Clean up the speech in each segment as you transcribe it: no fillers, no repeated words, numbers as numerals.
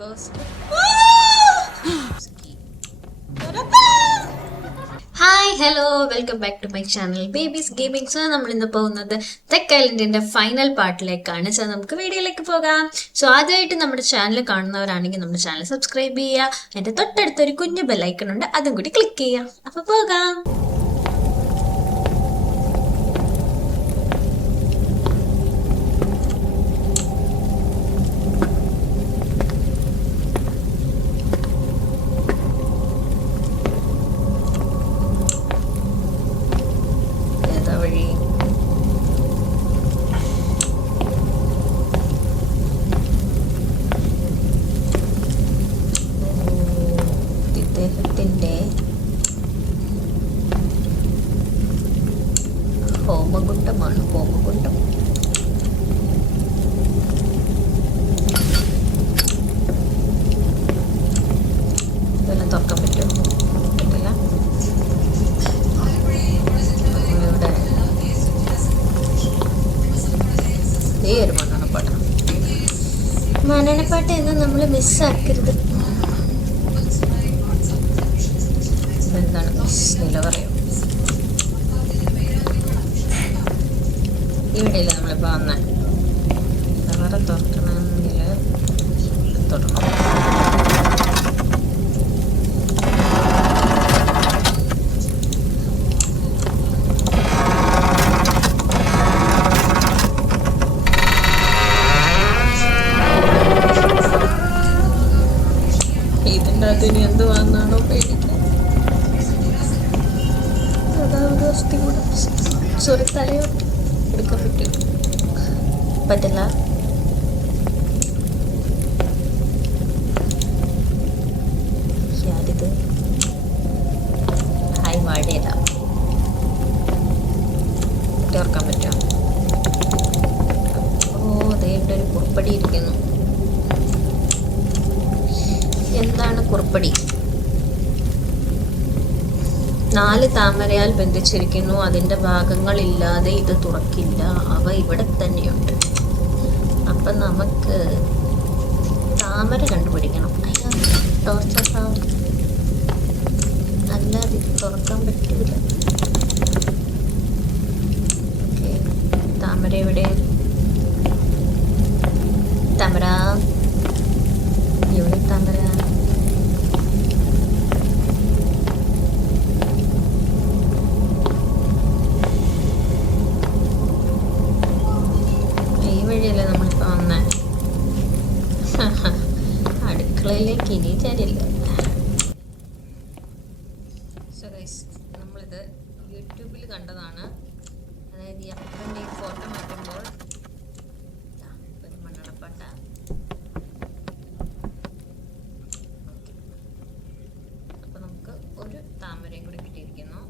First. Hi hello welcome back to my channel babies gaming. So നമ്മൾ ഇന്ന് പോകുന്നത് tech ഐലൻഡിന്റെ ഫൈനൽ പാർട്ടിലേക്കാണ്. സോ നമുക്ക് വീഡിയോയിലേക്ക് പോകാം. സോ ആദ്യമായിട്ട് നമ്മുടെ ചാനൽ കാണുന്നവരാണെങ്കിൽ നമ്മുടെ ചാനൽ സബ്സ്ക്രൈബ് ചെയ്യുക. അതിന്റെ തൊട്ടടുത്തൊരു കുഞ്ഞു ബെല്ലൈക്കൺ ഉണ്ട്, അതും കൂടി ക്ലിക്ക് ചെയ്യുക. അപ്പൊ പോകാം. ഏതാ വഴി? ഇദ്ദേഹത്തിന്റെ ഹോമകുണ്ടമാണ്. ഹോമകുണ്ടം ഇതെല്ലാം തുറക്കാൻ പറ്റുമോ? പറ്റില്ല. നമ്മളിവിടെ ഈ ഒരു മണ്ണാണപ്പാട്ട്. മണ്ണാണപ്പാട്ട് എന്ന് നമ്മൾ മിസ്സാക്കരുത്. എന്താണ് മിസ് നിലവറയോ? ഇവിടെയല്ലേ നമ്മളിപ്പോൾ വന്ന നിലവറ തുറക്കണമെങ്കിൽ തുറക്കണം. ഇതിൻ്റെ അകത്ത് ഇനി എന്ത് വന്നാണോ പേടിക്കാൻ. അതായത് അസ്ഥി കൂടെ സോറി തലയോ എടുക്കാൻ പറ്റും. പറ്റില്ല. യാരിത്? ഹായ് വാഴേതാ ഓർക്കാൻ പറ്റുമോ? ഓ അതേ ഇവിടെ ഒരു കുറുപ്പടി ഇരിക്കുന്നു. എന്താണ് കുറുപ്പടി? 4 താമരയാൽ ബന്ധിച്ചിരിക്കുന്നു. അതിൻ്റെ ഭാഗങ്ങളില്ലാതെ ഇത് തുറക്കില്ല. അവ ഇവിടെ തന്നെയുണ്ട്. അപ്പം നമുക്ക് താമര കണ്ടുപിടിക്കണം. അയ്യോ ടോർച്ച അല്ലാതെ ഇത് തുറക്കാൻ പറ്റൂല. ഓക്കെ, താമര എവിടെ? താമര എവിടെ? താമര വഴിയല്ലേ നമ്മളിപ്പോൾ വന്നേ. അടുക്കളയിലേക്ക് ഇനി തരില്ല. സോ ഗൈസ്, നമ്മളിത് യൂട്യൂബിൽ കണ്ടതാണ്. അതായത് ഈ അപ്പൻ്റെ ഫോട്ടോ മാറ്റുമ്പോൾ ഒരു മണ്ണടപ്പാട്ട. അപ്പം നമുക്ക് ഒരു താമരയും കൂടി കിട്ടിയിരിക്കുന്നു.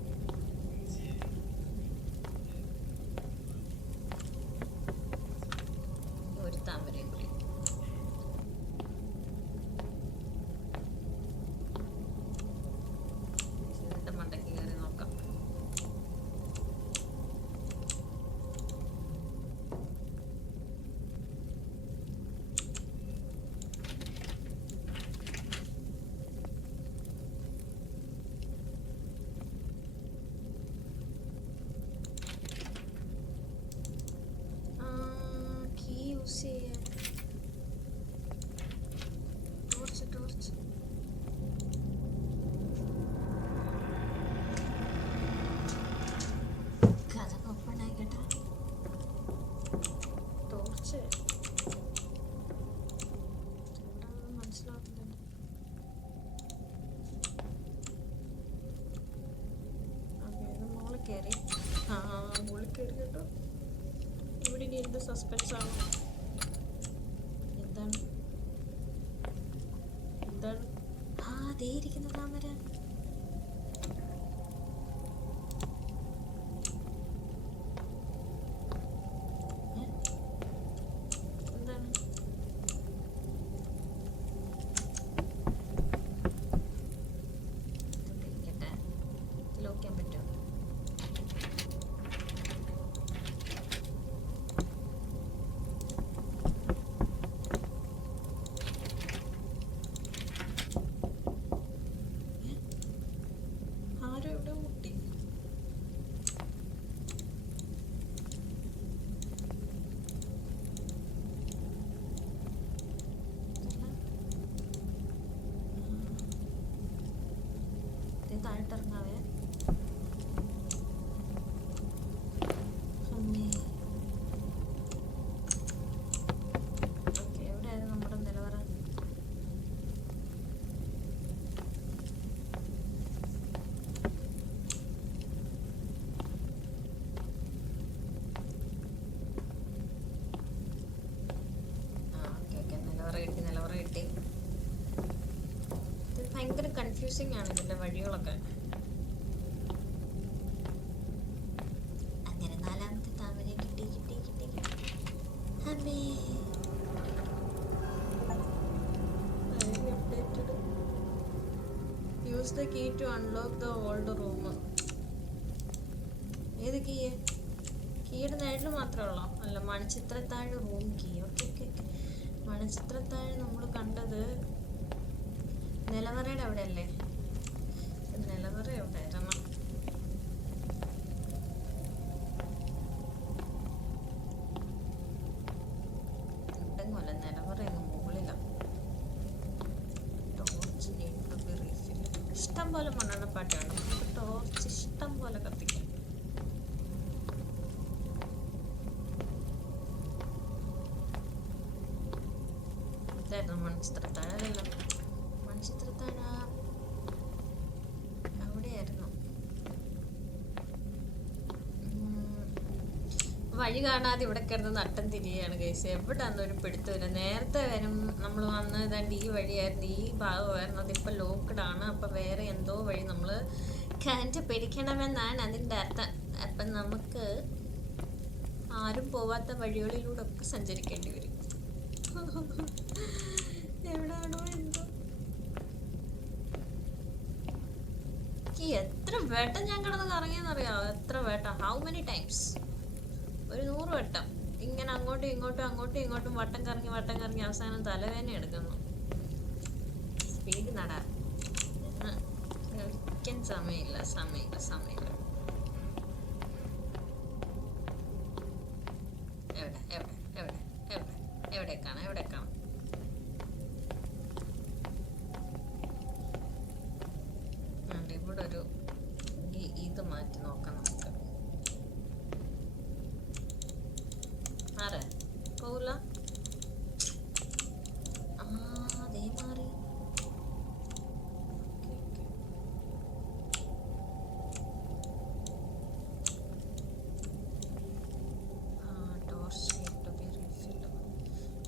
ഒരു താമരയും കൂടി. ഇതിന്റെ മണ്ടയ്ക്ക് കയറി നോക്കാം. കീ യൂസ് ചെയ്യാൻ ടോർച്ച് കഥ ഓപ്പൺ ആയിക്കട്ടെ. ടോർച്ച് മനസ്സിലാവുന്നുണ്ട്. മുകളിൽ കയറി. മുകളിൽ കയറി കേട്ടോ. ഇവിടെ ഇനി എന്ത് സസ്പെൻസ് ആണ്? എന്താണ് എന്താണ്? അതേ ഇരിക്കുന്ന താമര. എന്താണ്? ഇരിക്കട്ടെ. ലോക്കാൻ പറ്റുമോ? കൺഫ്യൂസിങ് ആണ് ഇതിന്റെ വഴികളൊക്കെ. അങ്ങനെ 4ാമത്തെ താമരയെ കിട്ടി. അമ്മേ use the key to unlock the old room. ഏത് കീയുടെ നേരിൽ മാത്രമേ ഉള്ളോ? അല്ല, Manichitrathazhu room key. Okay. Manichitrathazhu നമ്മൾ കണ്ടത് നിലവറയുടെ അവിടെ അല്ലേ? നിലവറ എവിടെയായിരുന്നു? ഇവിടെങ്ങല്ല, നിലവറ മുകളിലാണ്. ടോർച്ച് ഇഷ്ടം പോലെ മണ്ണെണ്ണപ്പാട്ടാണ്. നമുക്ക് ടോർച്ച് ഇഷ്ടം പോലെ കത്തിക്കാം. മൺചിത്രത്താഴല്ലോ, മൺചിത്രത്താഴ അവിടെയായിരുന്നു. വഴി കാണാതെ ഇവിടെ കിടന്ന് നട്ടം തിരിയാണ് ഗൈസ്. എവിടെയാണെന്ന് ഒരു പിടുത്തമില്ല. നേരത്തെ വരും നമ്മൾ വന്ന് ഇതാണ്ട് ഈ വഴിയായിരുന്നു, ഈ ഭാഗമായിരുന്നു. അതിപ്പോൾ ലോക്ക്ഡ് ആണ്. അപ്പം വേറെ എന്തോ വഴി നമ്മൾ കണ്ടുപിടിക്കണമെന്നാണ് അതിൻ്റെ അർത്ഥം. അപ്പം നമുക്ക് ആരും പോവാത്ത വഴികളിലൂടെ ഒക്കെ സഞ്ചരിക്കേണ്ടി വരും. എവിടാണോ എന്തോ. എത്ര വട്ടം ഞാൻ കിടന്ന് കറങ്ങിയെന്നറിയാമോ? എത്ര വട്ടം? How many times? ഒരു 100 വട്ടം ഇങ്ങനെ അങ്ങോട്ടും ഇങ്ങോട്ടും വട്ടം കറങ്ങി അവസാനം തലവേദന എടുക്കുന്നു. സ്പീഡ് നടാ ഒരിക്കലും സമയമില്ല. എവിടേക്കാണ്? ഇവിടെ ഒരു ഇത് മാറ്റി നോക്കാം നമുക്ക്. ആരെ പോവില്ല. അതേ മാറി.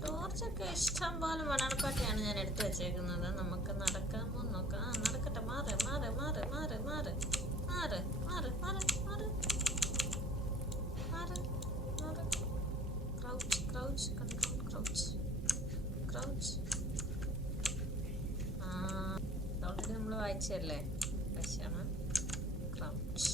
ടോർച്ചൊക്കെ ഇഷ്ടം പോലെ മണൽപ്പാട്ടിയാണ് ഞാൻ എടുത്തു വെച്ചേക്കുന്നത്. നമുക്ക് നടക്കാമോ നോക്കാം. നടക്കട്ടെ. മാറ്. ക്രൗച്ച്. ഓൾറെഡി നമ്മൾ വായിച്ചല്ലേ? പക്ഷാണ് ക്രൗച്ച്.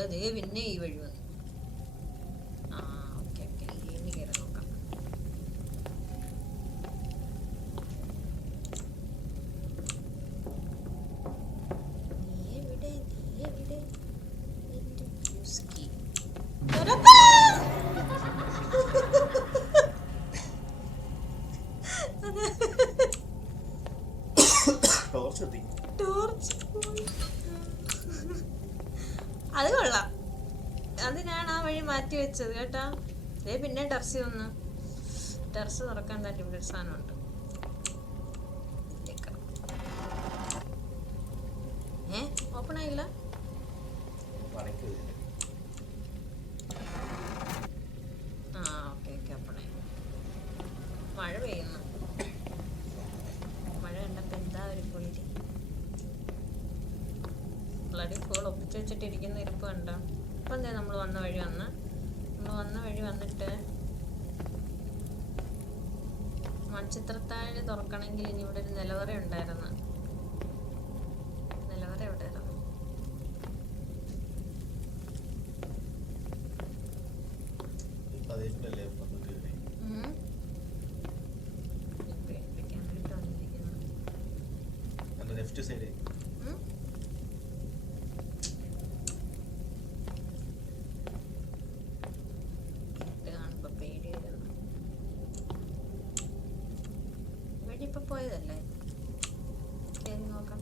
അതേ പിന്നെ ഈ വഴി വന്നു. ഓക്കെ ഇനി കയറി നോക്കാം. നീ എവിടെ എന്റെ ഫ്യൂസ്കി? ടോർച്ച് അത് കൊള്ളാം. അതിനാണ് ആ വഴി മാറ്റി വെച്ചത് കേട്ടാ. പിന്നെ ടെറസ് തുറക്കാൻ തന്നെ ഇവിടെ ഒരു സാധനമുണ്ട്. ഓപ്പൺ ആയില്ല. ഓക്കെ ഓപ്പൺ ആയി. മഴ പെയ്യുന്നു. മഴ കണ്ടപ്പോ എന്താ ഒരു കുളിര്. ബ്ലഡി ഫുൾ ഒപ്പിച്ച് വെച്ചിട്ടിരിക്കുന്ന ഇരിപ്പ് കണ്ടോ. അപ്പം എന്താ നമ്മൾ വന്ന വഴി വന്നിട്ട് മൺചിത്രത്താഴ് തുറക്കണമെങ്കിൽ ഇനി ഇവിടെ ഒരു നിലവറ ഉണ്ടായിരുന്നു. നിലവറ എവിടെയായിരുന്നു? ഇപ്പൊ പോയതല്ലേ? നോക്കാം.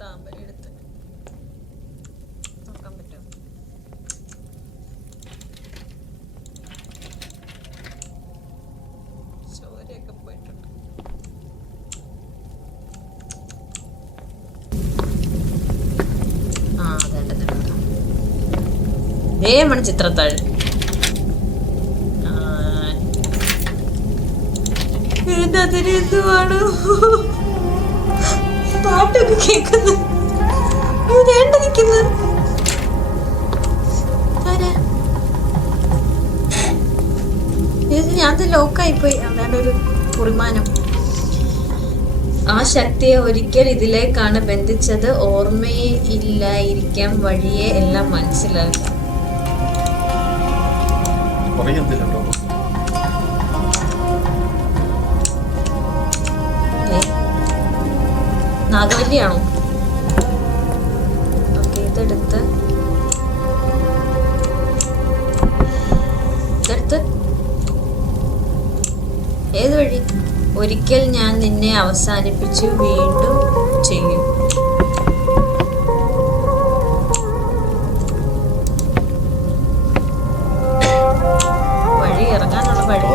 താമ്പ എടുത്ത് നോക്കാൻ പറ്റുമോ? ചോരയൊക്കെ പോയിട്ടുണ്ട്. ആ അതേണ്ട മണിച്ചിത്രത്താഴ്. അതിന് എന്തുവാണോ പാട്ടൊക്കെ കേക്കുന്നു. വേണ്ട നിൽക്കുന്ന ഞാൻ ലോക്കായിപ്പോയി. അതാണ്ട് ഒരു കുറിമാനം. ആ ശക്തിയെ ഒരിക്കൽ ഇതിലേക്കാണ് ബന്ധിച്ചത്. ഓർമ്മയെ ഇല്ലായിരിക്കാം, വഴിയെ എല്ലാം മനസ്സിലാക്കാം. നാഗവല്ലിയാണോ? ഓക്കെ, ഇതെടുത്ത് ഏത് വഴി? ഒരിക്കൽ ഞാൻ നിന്നെ അവസാനിപ്പിച്ച് വീണ്ടും ചെയ്യും. വഴി ഇറങ്ങാനുള്ള വഴി.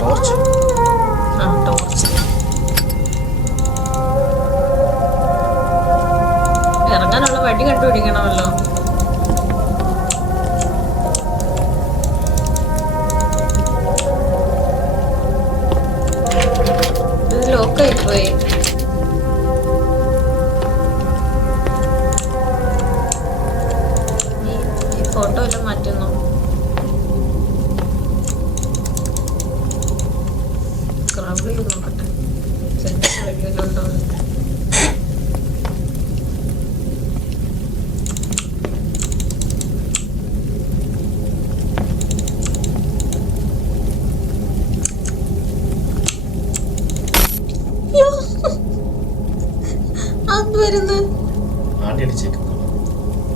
ടോർച്ച് ഇറങ്ങാനുള്ള വഴി കണ്ടുപിടിക്കണമല്ലോ. ഇത് ലോക്കായിപ്പോയി. ഈ ഫോട്ടോ എല്ലാം മാറ്റുന്നു. ക്രൗഡ് ചെയ്ത് നോക്കട്ടെ ഉണ്ടോ.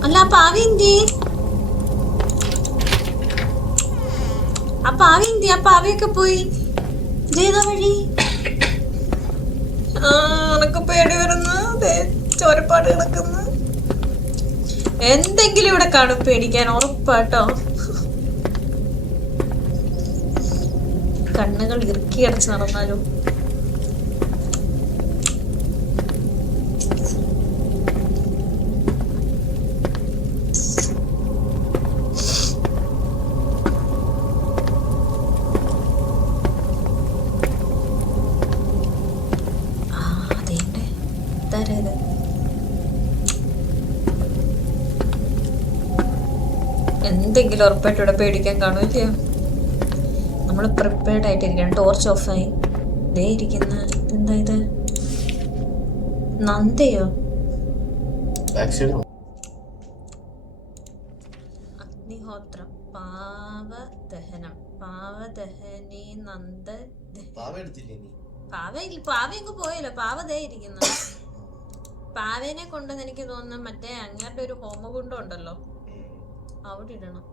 അല്ല പാവി എന്തി? ആ പാവിയൊക്കെ പോയി. ജേതാ വഴി? എനക്ക് പേടി വരുന്നു. ചോരപ്പാട് കിടക്കുന്നു. എന്തെങ്കിലും ഇവിടെ കാണും പേടിക്കാൻ, ഉറപ്പാട്ടോ. കണ്ണുകൾ ഇറുക്കി അടച്ച് നടന്നാലും എന്തെങ്കിലും ഉറപ്പായിട്ട് ഇവിടെ പേടിക്കാൻ കാണുമില്ല. നമ്മൾ പ്രിപ്പയർഡ് ആയിട്ടിരിക്കണം. ടോർച്ച് ഓഫായി. ദേ ഇരിക്കുന്ന എന്താ ഇത്? നന്ദയോ? അഗ്നിഹോത്രം, പാവദഹനം, പാവദഹനി നന്ദ. പാവയൊക്കെ പോയല്ലോ. പാവതേ ഇരിക്കുന്ന. പാവേനെ കൊണ്ടെന്ന് എനിക്ക് തോന്നുന്നു മറ്റേ അങ്ങാരുടെ ഒരു ഹോമകുണ്ടം ഉണ്ടല്ലോ, അവിടെ ഇടണം.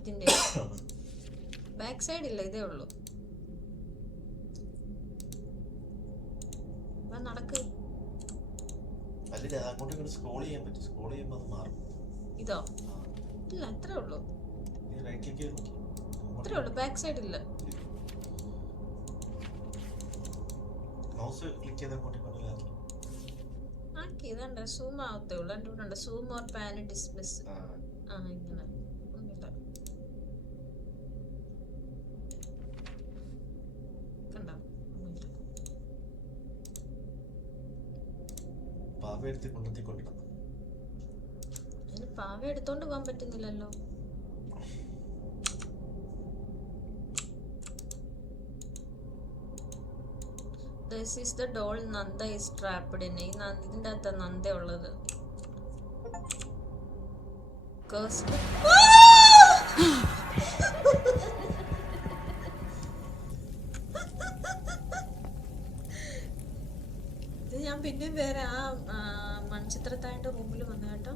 ഇതിന്റെ ബാക്ക് സൈഡ് ഇല്ല, ഇതേ ഉള്ളൂ. നടക്ക്. ഇതോ? ഇല്ല, അത്രേ ഉള്ളൂ. അത്രേ ഉള്ളൂ, ബാക്ക് സൈഡ് ഇല്ല. ഇതുണ്ട്, സൂം ആവത്തേ ഉള്ളൂ. രണ്ടുണ്ട്, സൂം ഓർ പാൻ ഡിസ്മിസ്. ഇങ്ങനെ ഒന്നുമില്ല. കണ്ടോ? പാവ എടുത്തോണ്ട് പോകാൻ പറ്റുന്നില്ലല്ലോ. This is the doll Nanda is trapped in. ഇതിന്റെ അകത്ത് നന്ദ ഉള്ളത്. ഇത് ഞാൻ പിന്നെ വേറെ ആ മൺചിത്രത്താഴിന്റെ റൂമിൽ വന്നു കേട്ടോ.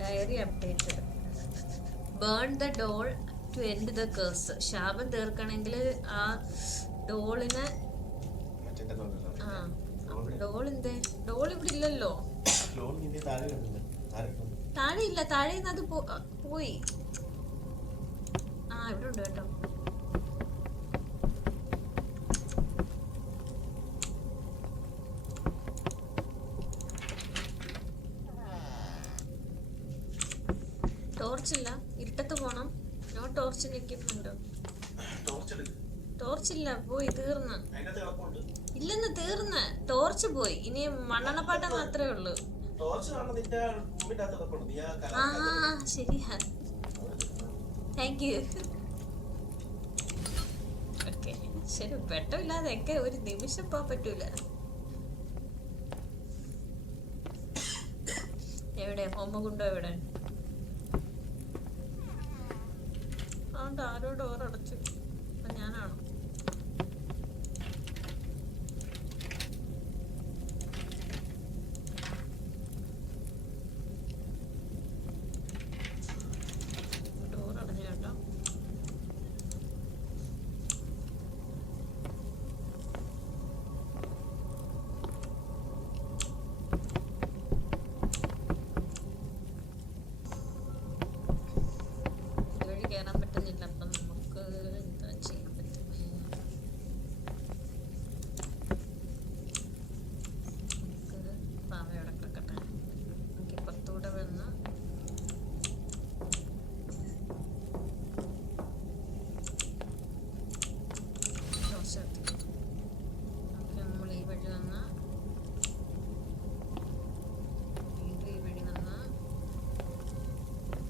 Diary updated. Burn the doll to end the curse. ശാപം തീർക്കണമെങ്കിൽ ആ ഡോളിനെ ഡോൾ എന്തേ ഡോൾ ഇവിടെ ഇല്ലല്ലോ. താഴെ ഇല്ല, താഴെ അത് പോയി. ആ ഇവിടെ ഉണ്ട് കേട്ടോ. ടോർച്ചില്ല, ഇരുട്ടത്ത് പോണം. നോ ടോർച്ച് നിൽക്കുന്നുണ്ടോ? ടോർച്ചില്ല, പോയി തീർന്ന്. ഇല്ലെന്ന് തീർന്ന്, ടോർച്ച് പോയി. ഇനി മണ്ണെണ്ണപ്പാട്ട മാത്രമേ ഉള്ളൂ. ആ ശരിയാ, താങ്ക് യു. ഓക്കെ ശരി, വെട്ടമില്ലാതെയൊക്കെ ഒരു നിമിഷം പോകാൻ പറ്റൂല. എവിടെ ഹോമകുണ്ടോ? എവിടെ? അതുകൊണ്ട് ആരോ ഡോർ അടച്ചു. അപ്പൊ ഞാനാണോ? ഡോർ അടഞ്ഞു കേട്ടോ. ഇതുവഴി കയറാൻ പറ്റുന്നില്ല. അപ്പം നമുക്ക് എന്താ ചെയ്യാൻ പറ്റും? നമുക്ക് പാവയോടെ കിടക്കട്ടെ. നമുക്ക് ഇപ്പുറത്തൂടെ വന്ന് നമ്മൾ ഈ വഴി വന്ന് വീണ്ടും ഈ വഴി വന്ന്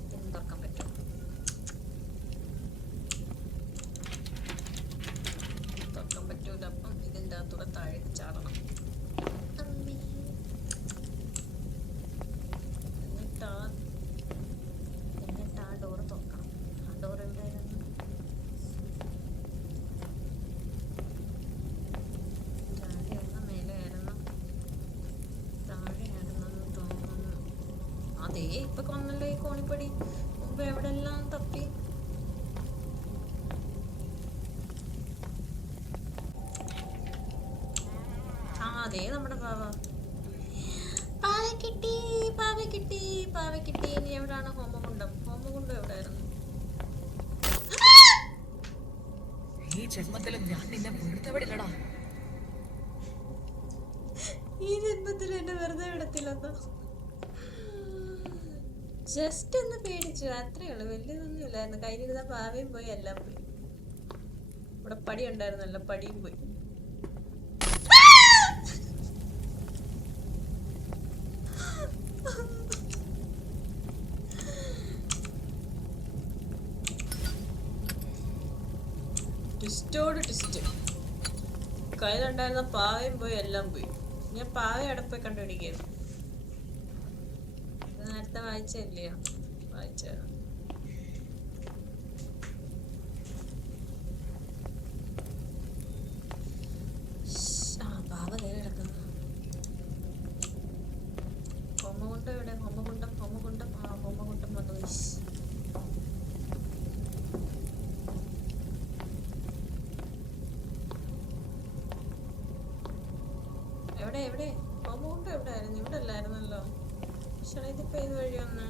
ഇതൊന്നും തുറക്കാൻ പറ്റും. തുറക്കാൻ പറ്റൂല. അപ്പം ഇതിൻ്റെ അകത്തൂടെ താഴേക്ക് ചാടണം. എന്നിട്ട് ആ ഡോറ് തുറക്കണം. ആ ഡോർ എവിടെയായിരുന്നു? താഴെയായിരുന്നു മേലെയായിരുന്നു? താഴെയായിരുന്നെന്ന് തോന്നുന്നു. അതേ ഇപ്പൊ കൊന്നല്ലോ ഈ കോണിപ്പടി. മുമ്പ് എവിടെല്ലാം തപ്പി. ആ അതേ നമ്മുടെ പാവ. പാവ കിട്ടി, പാവ കിട്ടി, പാവ കിട്ടി. ഇനി എവിടാണ് ഹോമകുണ്ടം? ഹോമകുണ്ടം എവിടെയായിരുന്നു? ഈ ജന്മത്തിലും ഞാൻ നിന്നെ വെറുതെ വിടില്ലടാ. ഈ ജന്മത്തിൽ എന്നെ വെറുതെ വിടത്തില്ലെന്നോ? ജസ്റ്റ് ഒന്ന് പേടിച്ചു, അത്രേ ഉള്ളു. വലിയതൊന്നും ഇല്ലായിരുന്നു. കയ്യിലിരുന്ന പാവയും പോയി, എല്ലാം പോയി. ഇവിടെ പടി ഉണ്ടായിരുന്നല്ലോ, പടിയും പോയി. ട്വിസ്റ്റോട് ട്വിസ്റ്റ്. കയ്യിലുണ്ടായിരുന്ന പാവയും പോയി, എല്ലാം പോയി. ഞാൻ പാവ അവിടെ പോയി കണ്ടുപിടിക്കുന്നു. നേരത്തെ വായിച്ചില്ലയോ? വായിച്ച പാവ നേരെ കിടക്കുന്നു. ഹോമകുണ്ടം എവിടെ? ഹോമകുണ്ടം, ഹോമകുണ്ടം. ആ ഹോമകുണ്ടം വന്നു. എവിടെ എവിടെ ഹോമകുണ്ടം എവിടെ ആയിരുന്നു? ഇവിടെ അല്ലായിരുന്നല്ലോ. പക്ഷേ ഇതിപ്പോ ഏത് വഴി വന്ന്?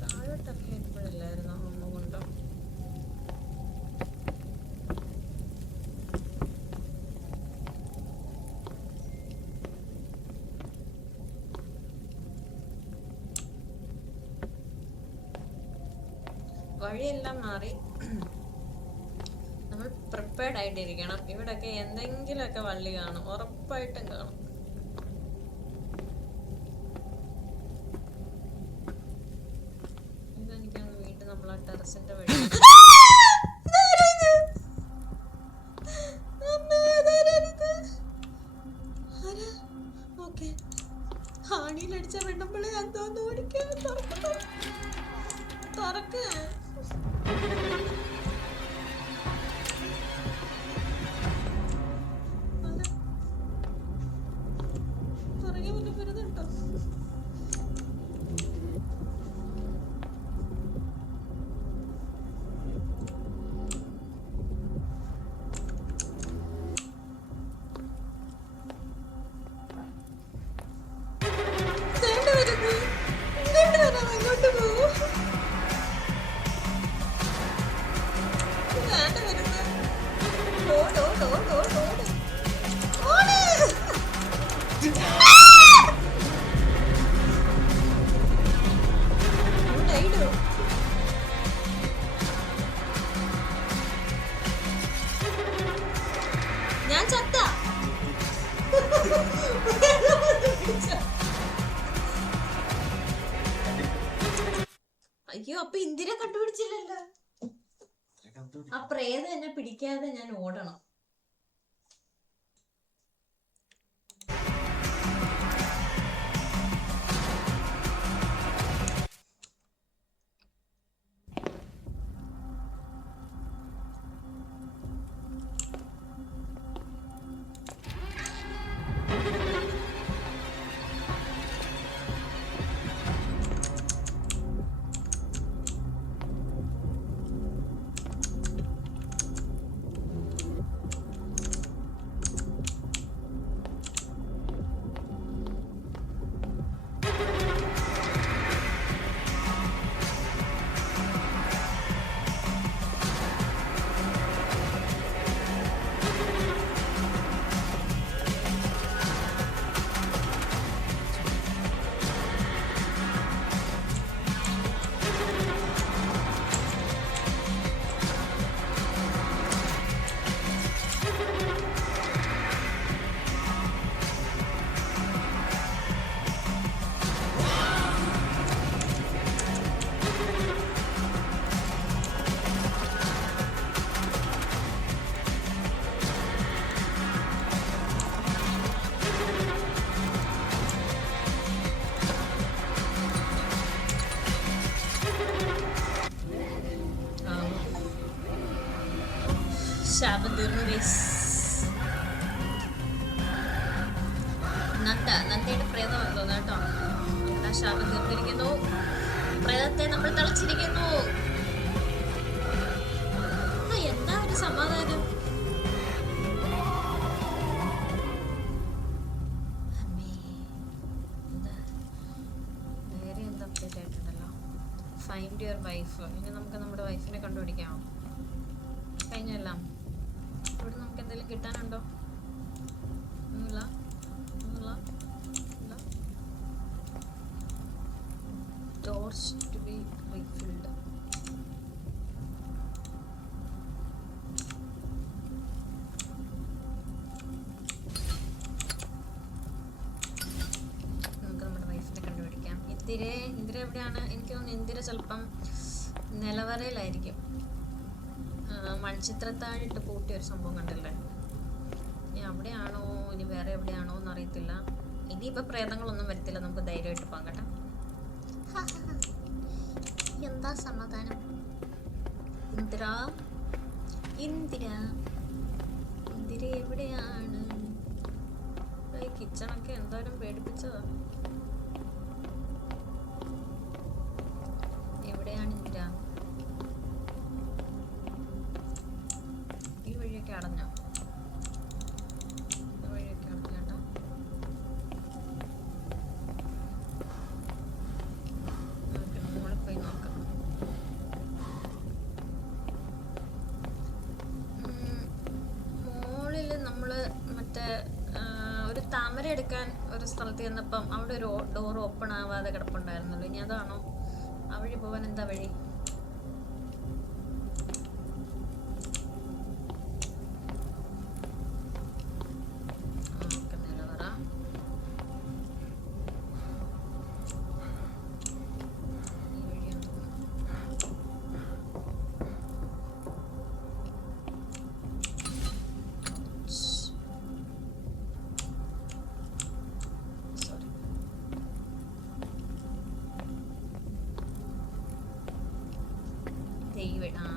താഴോട്ടൊക്കെ ഇപ്പോഴല്ലായിരുന്നു ഹോമകുണ്ടം. വഴിയെല്ലാം മാറി. നമ്മൾ പ്രിപ്പയർഡ് ആയിട്ടിരിക്കണം. ഇവിടെയൊക്കെ എന്തെങ്കിലുമൊക്കെ വള്ളി കാണും, ഉറപ്പായിട്ടും കാണും. ഇതെനിക്കാണ് വീണ്ടും നമ്മൾ ആ ടെറസിന്റെ വഴി. ഓക്കെ, ഹാണിയിലടിച്ച വെണ്ണമ്പളെ എന്തോന്ന് ഓടിക്കാൻ തുറക്ക്. പുറകെ വല്ല വരുന്നുണ്ടോ? അയ്യോ അപ്പൊ ഇന്ദിര കണ്ടുപിടിച്ചില്ലല്ലോ. ആ പ്രേതം എന്നെ പിടിക്കാതെ ഞാൻ ഓടണം. ശാപം തീർന്നു ഗൈസ്. നന്ദയുടെ പ്രേതം തോന്നുന്നു കേട്ടോ. എന്താ ശാപം തീർന്നിരിക്കുന്നു. പ്രേതത്തെ നമ്മൾ തളച്ചിരിക്കുന്നു. എന്താ ഒരു സമാധാനം. വേറെ എന്താ അപ്ഡേറ്റ് ആയിട്ടുണ്ടല്ലോ. Find your wife. ഇനി നമുക്ക് നമ്മുടെ വൈഫിനെ കണ്ടുപിടിക്കാം. കഴിഞ്ഞെല്ലാം. ഇവിടെ നമുക്ക് എന്തെങ്കിലും കിട്ടാനുണ്ടോ? ഒന്നുമില്ല. Doors to be refilled. നമുക്ക് നമ്മുടെ വൈഫിനെ കണ്ടുപിടിക്കാം. ഇന്ദിര എവിടെയാണ്? എനിക്ക് തോന്നുന്നു ഇന്ദിര ചിലപ്പം നിലവറയിലായിരിക്കും. മൺചിത്രത്താഴിട്ട് പൂട്ടിയ ഒരു സംഭവം കണ്ടില്ലേ? ഇനി അവിടെയാണോ ഇനി വേറെ എവിടെയാണോ എന്നറിയത്തില്ല. ഇനിയിപ്പോൾ പ്രേതങ്ങളൊന്നും വരത്തില്ല. നമുക്ക് ധൈര്യമായിട്ട് പോകാം കേട്ടോ. എന്താ സമാധാനം. ഇന്ദിര എവിടെയാണ്? ഈ കിച്ചണൊക്കെ എന്തായാലും പേടിപ്പിച്ചതാ. എവിടെയാണ് ഇന്ദിര? ഈ വഴിയൊക്കെ അടഞ്ഞോ? ഈ വഴിയൊക്കെ അടഞ്ഞേട്ടാ. മുകളിൽ പോയി നോക്കാം. മുകളിൽ നമ്മൾ മറ്റേ ഒരു താമര എടുക്കാൻ ഒരു സ്ഥലത്ത് ചെന്നപ്പം അവിടെ ഒരു ഡോർ ഓപ്പൺ ആവാതെ കിടപ്പുണ്ടായിരുന്നല്ലോ. ഇനി അതാണോ? ആ വഴി പോവാൻ എന്താ വഴി?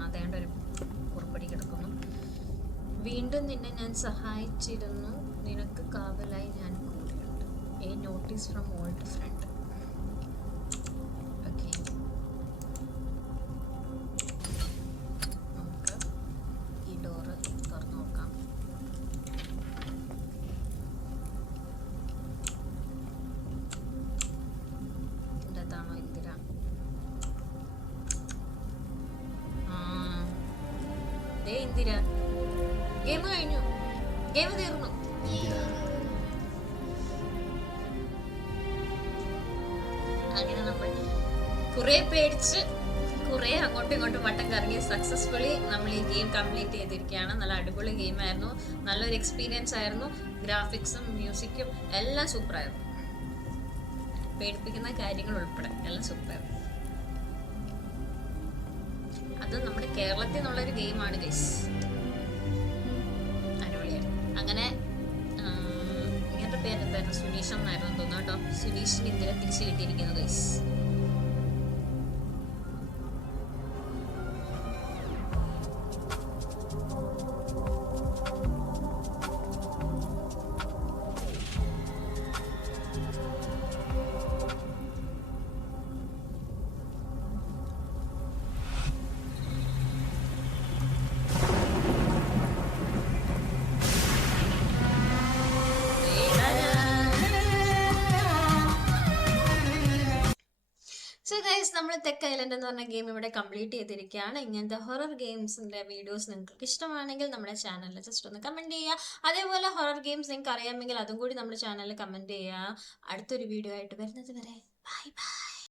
അതേണ്ട ഒരു കുറിപ്പടി കിടക്കുന്നു. വീണ്ടും നിന്നെ ഞാൻ സഹായിച്ചിരുന്നു. നിനക്ക് കാവലായി ഞാൻ കൂടെയുണ്ട്. A notice from old front. Okay, നമുക്ക് ഈ ഡോറ് തുറന്നു നോക്കാം. ഇതിൻ്റെ അകത്താണോ ഇന്ദിര? ഇന്ദിര. ഗെയിം കഴിഞ്ഞു. ഗെയിം തീർന്നു. അങ്ങനെ നമ്മൾ കുറെ പേടിച്ച് കുറെ അങ്ങോട്ടും ഇങ്ങോട്ടും വട്ടം കറങ്ങി സക്സസ്ഫുള്ളി നമ്മൾ ഈ ഗെയിം കംപ്ലീറ്റ് ചെയ്തിരിക്കുകയാണ്. നല്ല അടിപൊളി ഗെയിമായിരുന്നു. നല്ലൊരു എക്സ്പീരിയൻസ് ആയിരുന്നു. ഗ്രാഫിക്സും മ്യൂസിക്കും എല്ലാം സൂപ്പറായിരുന്നു. പേടിപ്പിക്കുന്ന കാര്യങ്ങൾ ഉൾപ്പെടെ എല്ലാം സൂപ്പറായിരുന്നു. അത് നമ്മുടെ കേരളത്തിൽ നിന്നുള്ളൊരു ഗെയിമാണ് ഗൈസ്. അടിപൊളിയാണ്. അങ്ങനെ ഇങ്ങനത്തെ പേരെന്തായിരുന്നു, സുനീഷ് എന്നായിരുന്നു തോന്നുന്നു കേട്ടോ. സുനീഷിന് ഇന്ത്യയെ തിരിച്ചു കിട്ടിയിരിക്കുന്നു ഗൈസ്. സോ ഗൈസ്, നമ്മൾ തെക്ക് ഐലൻഡ് എന്ന് പറഞ്ഞ ഗെയിം ഇവിടെ കംപ്ലീറ്റ് ചെയ്തിരിക്കുകയാണ്. ഇങ്ങനത്തെ ഹൊറർ ഗെയിംസിന്റെ വീഡിയോസ് നിങ്ങൾക്ക് ഇഷ്ടമാണെങ്കിൽ നമ്മുടെ ചാനലിൽ ജസ്റ്റ് ഒന്ന് കമന്റ് ചെയ്യുക. അതേപോലെ ഹൊറർ ഗെയിംസ് നിങ്ങൾക്ക് അറിയാമെങ്കിൽ അതും കൂടി നമ്മുടെ ചാനലിൽ കമന്റ് ചെയ്യുക. അടുത്തൊരു വീഡിയോ ആയിട്ട് വരുന്നത് വരെ ബൈ ബൈ.